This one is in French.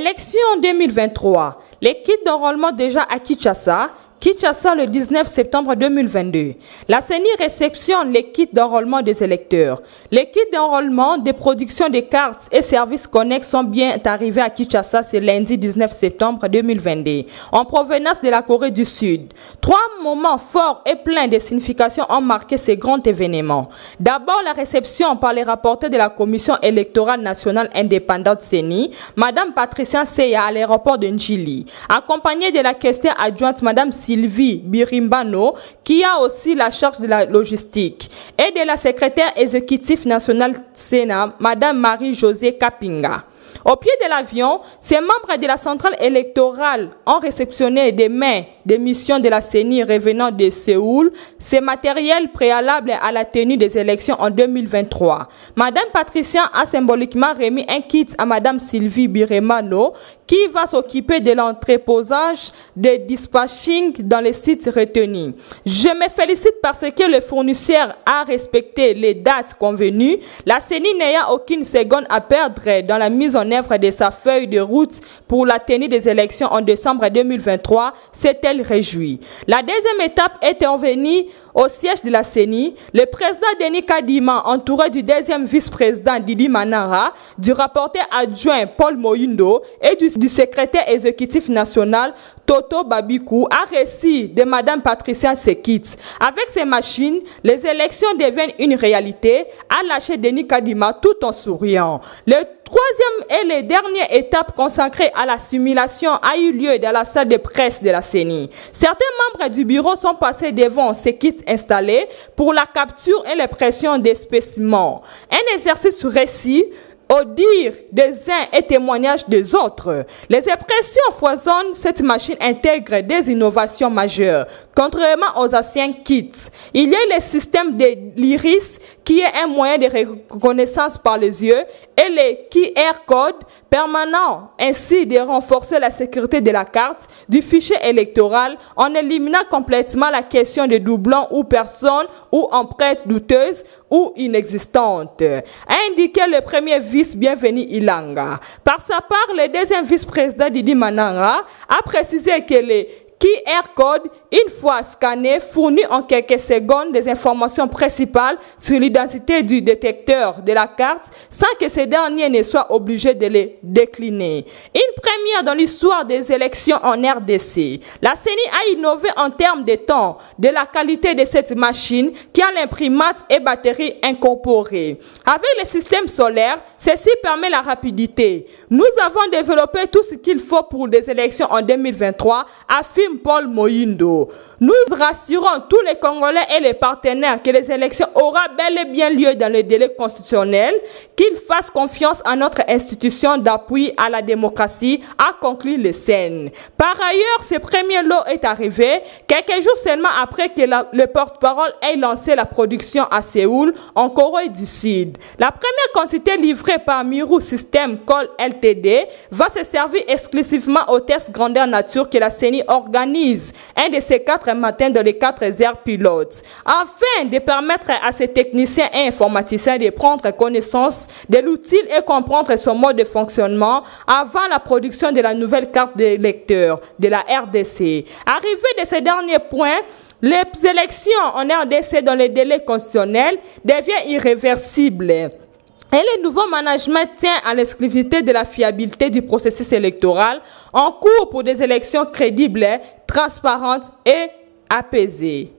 Élection 2023. Les kits d'enrôlement déjà à Kinshasa le 19 septembre 2022. La CENI réceptionne les kits d'enrôlement des électeurs. Les kits d'enrôlement des productions de cartes et services connexes sont bien arrivés à Kinshasa ce lundi 19 septembre 2022, en provenance de la Corée du Sud. 3 moments forts et pleins de signification ont marqué ces grands événements. D'abord, la réception par les rapporteurs de la Commission électorale nationale indépendante CENI, Mme Patricia Seya à l'aéroport de Njili, accompagnée de la questeur adjointe Mme Sylvie Birimbano, qui a aussi la charge de la logistique, et de la secrétaire exécutive nationale Sénat, Mme Marie-Josée Kapinga. Au pied de l'avion, ces membres de la centrale électorale ont réceptionné des mains des missions de la CENI revenant de Séoul, ces matériels préalables à la tenue des élections en 2023. Mme Patricia a symboliquement remis un kit à Mme Sylvie Biremano, qui va s'occuper de l'entreposage de dispatching dans les sites retenus. Je me félicite parce que le fournisseur a respecté les dates convenues, la CENI n'ayant aucune seconde à perdre dans la mise en œuvre de sa feuille de route pour la tenue des élections en décembre 2023, s'est-elle réjouie. La deuxième étape est intervenue au siège de la CENI. Le président Denis Kadima, entouré du deuxième vice-président Didi Manara, du rapporteur adjoint Paul Moyindo et du secrétaire exécutif national Toto Babikou, a reçu de Mme Patricia Sekitz. Avec ces machines, les élections deviennent une réalité, a lâché Denis Kadima tout en souriant. Le troisième et la dernière étape consacrée à la simulation a eu lieu dans la salle de presse de la CENI. Certains membres du bureau sont passés devant ces kits installés pour la capture et l'impression des spécimens. Un exercice récit au dire des uns et témoignages des autres. Les impressions foisonnent, cette machine intègre des innovations majeures. Contrairement aux anciens kits, il y a le système de l'iris qui est un moyen de reconnaissance par les yeux et les QR codes permanents, ainsi de renforcer la sécurité de la carte du fichier électoral en éliminant complètement la question de doublons ou personnes ou empreintes douteuses ou inexistantes, a indiqué le premier vice-bienvenu Ilanga. Par sa part, le deuxième vice-président Didi Manara a précisé que les QR code, une fois scanné, fournit en quelques secondes des informations principales sur l'identité du détecteur de la carte sans que ces derniers ne soient obligés de les décliner. Une première dans l'histoire des élections en RDC. La CENI a innové en termes de temps, de la qualité de cette machine qui a l'imprimante et batterie incorporées. Avec le système solaire, ceci permet la rapidité. Nous avons développé tout ce qu'il faut pour des élections en 2023, affirme Paul Moyindo. Nous rassurons tous les Congolais et les partenaires que les élections auront bel et bien lieu dans le délai constitutionnel, qu'ils fassent confiance à notre institution d'appui à la démocratie, a conclu le CEN. Par ailleurs, ce premier lot est arrivé quelques jours seulement après que le porte-parole ait lancé la production à Séoul, en Corée du Sud. La première quantité livrée par Miru System Call Ltd va se servir exclusivement aux tests grandeur nature que la CENI organise, un de ces 4 matins dans les 4 aires pilotes, afin de permettre à ces techniciens et informaticiens de prendre connaissance de l'outil et comprendre son mode de fonctionnement avant la production de la nouvelle carte d'électeur de la RDC. Arrivé de ces derniers points, les élections en RDC dans les délais constitutionnels deviennent irréversibles. Et le nouveau management tient à l'exclusivité de la fiabilité du processus électoral en cours pour des élections crédibles, transparentes et apaisées.